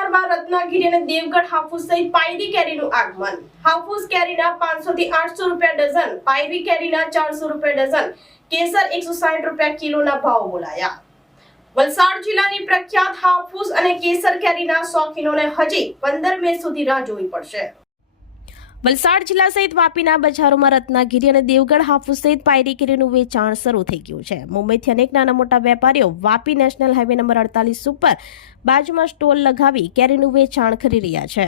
બજારમાં રત્નાગીરી અને દેવગઢ હાફૂસ સહિત પાયરી કેરીનું આગમન. હાફૂસ કેરીના પાંચસો થી આઠસો રૂપિયા ડઝન, પાયરી કેરીના ચારસો રૂપિયા ડઝન, કેસર એકસો સાઠ રૂપિયા કિલોના ભાવ બોલાયા. વલસાડ જિલ્લાની પ્રખ્યાત હાફૂસ અને કેસર કેરીના શોખીનોને હજી પંદર મે સુધી રાહ જોવી પડશે. વલસાડ જિલ્લા સહિત વાપીના બજારોમાં રત્નાગીરી અને દેવગઢ હાફૂસ સહિત પાયરી કેરીનું વેચાણ શરૂ થઈ ગયું છે. મુંબઈથી અનેક નાના મોટા વેપારીઓ વાપી નેશનલ હાઈવે નંબર અડતાલીસ ઉપર બાજુમાં સ્ટોલ લગાવી કેરીનું વેચાણ કરી રહ્યા છે.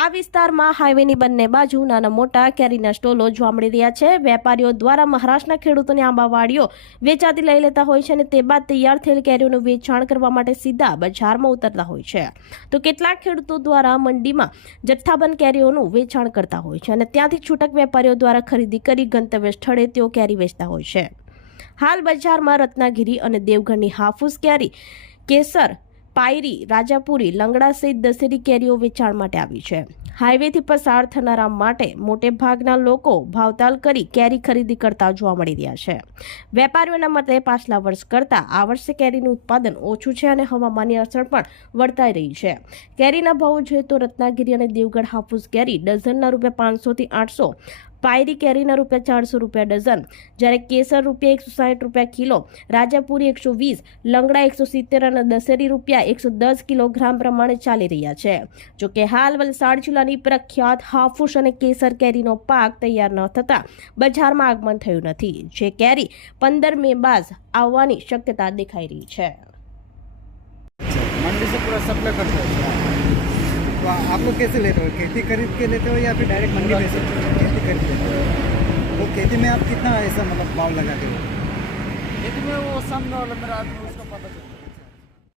આ વિસ્તારમાં હાઈવેની બંને બાજુ નાના મોટા કેરીના સ્ટોલો જોવા મળી રહ્યા છે. વેપારીઓ દ્વારા મહારાષ્ટ્રના ખેડૂતોની આંબાવાડીઓ વેચાતી લઈ લેતા હોય છે અને તે બાદ તૈયાર થયેલ કેરીઓનું વેચાણ કરવા માટે સીધા બજારમાં ઉતરતા હોય છે. તો કેટલાક ખેડૂતો દ્વારા મંડીમાં જથ્થાબંધ કેરીઓનું વેચાણ કરતા હોય છે અને ત્યાંથી છૂટક વેપારીઓ દ્વારા ખરીદી કરી ગંતવ્ય સ્થળે તેઓ કેરી વેચતા હોય છે. હાલ બજારમાં રત્નાગીરી અને દેવગઢની હાફૂસ કેરી, કેસર, પાયરી, રાજાપુરી, લંગડા સહિત દશેરી કેરીઓ વેચાણ માટે આવી છે. હાઈવેથી પસાર થનારા માટે મોટે ભાગના લોકો ભાવતાલ કરી કેરી ખરીદી કરતા જોવા મળી રહ્યા છે. વેપારીઓના મતે પાછલા વર્ષ કરતાં આ વર્ષે કેરીનું ઉત્પાદન ઓછું છે અને હવામાનની અસર પણ વર્તાઈ રહી છે. કેરીના ભાવો જોઈએ તો રત્નાગીરી અને દેવગઢ હાફૂસ કેરી ડઝનના રૂપિયા પાંચસોથી આઠસો પાયરી કેરીના રૂપિયા ચારસો રૂપિયા ડઝન જ્યારે કેસર રૂપિયા એકસો સાઠ રૂપિયા કિલો રાજાપુરી એકસો વીસ લંગડા એકસો સિત્તેર અને દશેરી રૂપિયા એકસો દસ કિલોગ્રામ પ્રમાણે ચાલી રહ્યા છે જોકે હાલ વલસાડ જિલ્લાની પ્રખ્યાત હાફૂસ અને કેસર કેરીનો પાક તૈયાર ન થતાં બજારમાં આગમન થયું નથી જે કેરી પંદર મે બાદ આવવાની શક્યતા દેખાઈ રહી છે मंडी से पूरा सप्लाई करते हो तो आप लोग कैसे लेते हो खेती खरीद के लेते हो या फिर डायरेक्ट मंडी में से खेती खरीद लेते हो तो खेती में आप कितना ऐसा मतलब भाव लगाते हो खेती में वो सामने वाला मेरा आदमी उसको पता चलता